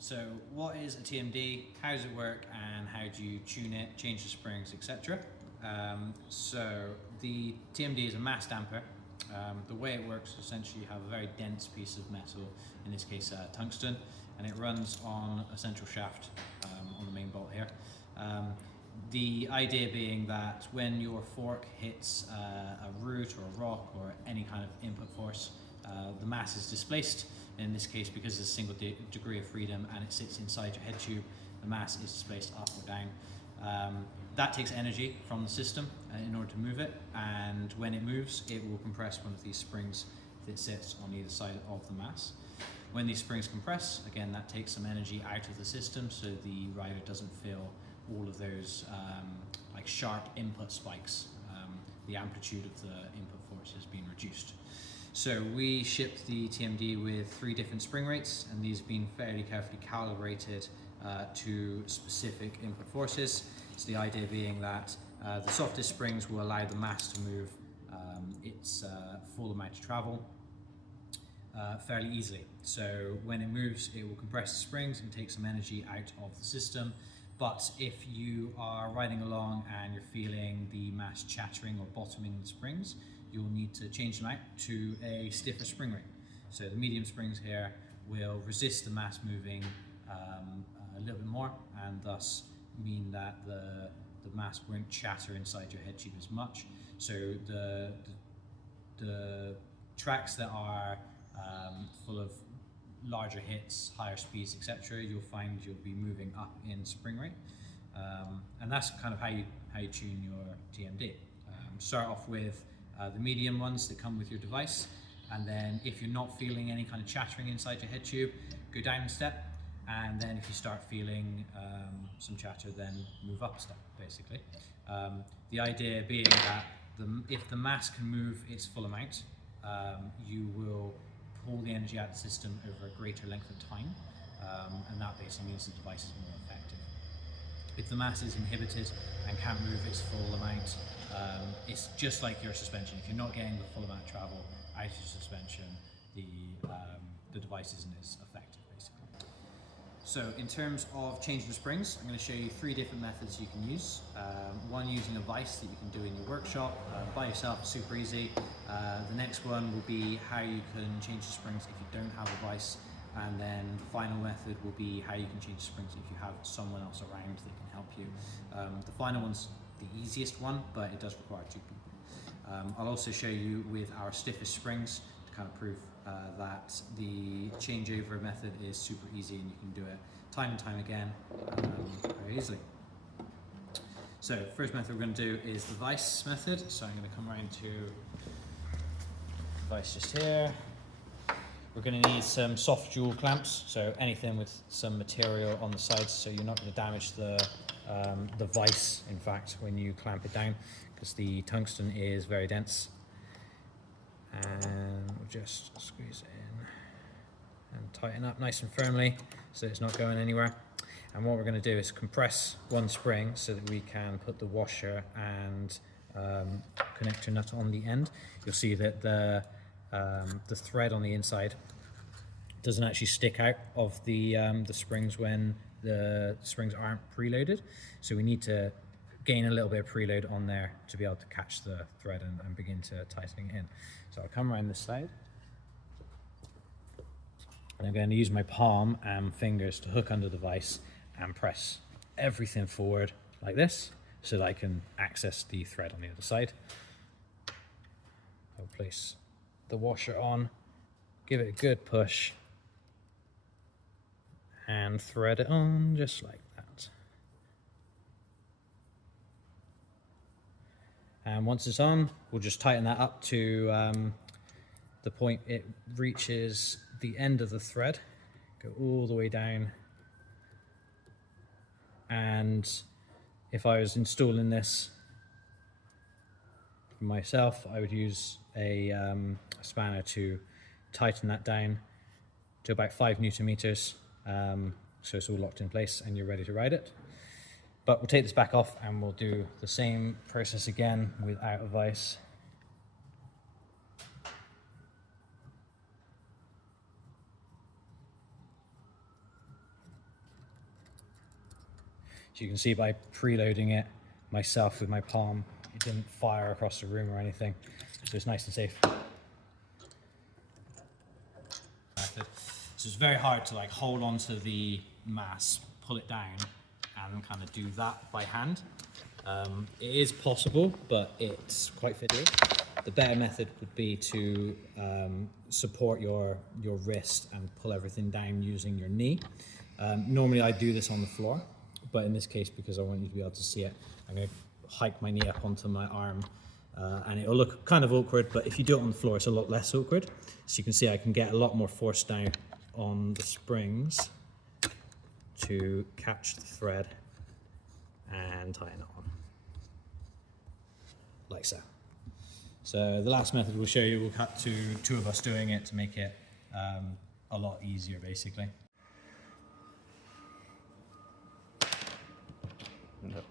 So what is a TMD, how does it work, and how do you tune it, change the springs, etc. So the TMD is a mass damper. The way it works is essentially you have a very dense piece of metal, in this case tungsten, and it runs on a central shaft on the main bolt here. The idea being that when your fork hits a root or a rock or any kind of input force, the mass is displaced. In this case, because there's a single degree of freedom and it sits inside your head tube, the mass is displaced up or down. That takes energy from the system in order to move it, and when it moves, it will compress one of these springs that sits on either side of the mass. When these springs compress, again, that takes some energy out of the system, so the rider doesn't feel all of those like sharp input spikes. The amplitude of the input force has been reduced. So we ship the TMD with 3 different spring rates, and these have been fairly carefully calibrated to specific input forces. So the idea being that the softest springs will allow the mass to move its full amount of travel fairly easily. So when it moves, it will compress the springs and take some energy out of the system. But if you are riding along and you're feeling the mass chattering or bottoming the springs, you'll need to change them out to a stiffer spring rate. So the medium springs here will resist the mass moving a little bit more, and thus mean that the mass won't chatter inside your head tube as much. So the tracks that are full of larger hits, higher speeds, etc., you'll find you'll be moving up in spring rate, and that's kind of how you tune your TMD. Start off with the medium ones that come with your device, and then if you're not feeling any kind of chattering inside your head tube, go down a step, and then if you start feeling some chatter, then move up a step, basically. The idea being that if the mass can move its full amount, you will pull the energy out of the system over a greater length of time, and that basically means the device is more effective. If the mass is inhibited and can't move its full amount, it's just like your suspension. If you're not getting the full amount of travel out of your suspension, the device isn't as effective, basically. So in terms of changing the springs, I'm going to show you 3 different methods you can use. One using a vise that you can do in your workshop by yourself, super easy. The next one will be how you can change the springs if you don't have a vise. And then the final method will be how you can change the springs if you have someone else around that can help you. The final one's the easiest one, but it does require 2 people. I'll also show you with our stiffest springs to kind of prove that the changeover method is super easy and you can do it time and time again very easily. So first method we're going to do is the vise method. So I'm going to come around to the vise just here. We're going to need some soft jewel clamps, so anything with some material on the sides, so you're not going to damage the vise, in fact, when you clamp it down, because the tungsten is very dense. And we'll just squeeze it in and tighten up nice and firmly so it's not going anywhere. And what we're going to do is compress one spring so that we can put the washer and connector nut on the end. You'll see that the thread on the inside doesn't actually stick out of the springs when the springs aren't preloaded. So we need to gain a little bit of preload on there to be able to catch the thread and begin to tighten it in. So I'll come around this side, and I'm going to use my palm and fingers to hook under the vise and press everything forward like this so that I can access the thread on the other side. I'll place the washer on, give it a good push, and thread it on just like that. And once it's on, we'll just tighten that up to the point it reaches the end of the thread, go all the way down. And if I was installing this for myself, I would use a spanner to tighten that down to about 5 Newton meters, so it's all locked in place and you're ready to ride it. But we'll take this back off and we'll do the same process again without a vise. So you can see by preloading it myself with my palm, it didn't fire across the room or anything. So it's nice and safe. So it's very hard to like hold onto the mass, pull it down, and kind of do that by hand. It is possible, but it's quite fiddly. The better method would be to support your wrist and pull everything down using your knee. Normally I do this on the floor, but in this case, because I want you to be able to see it, I'm going to hike my knee up onto my arm, and it'll look kind of awkward, but if you do it on the floor, it's a lot less awkward. So you can see I can get a lot more force down on the springs to catch the thread and tighten it on, like so. So the last method we'll show you, we'll cut to two of us doing it to make it a lot easier, basically. No.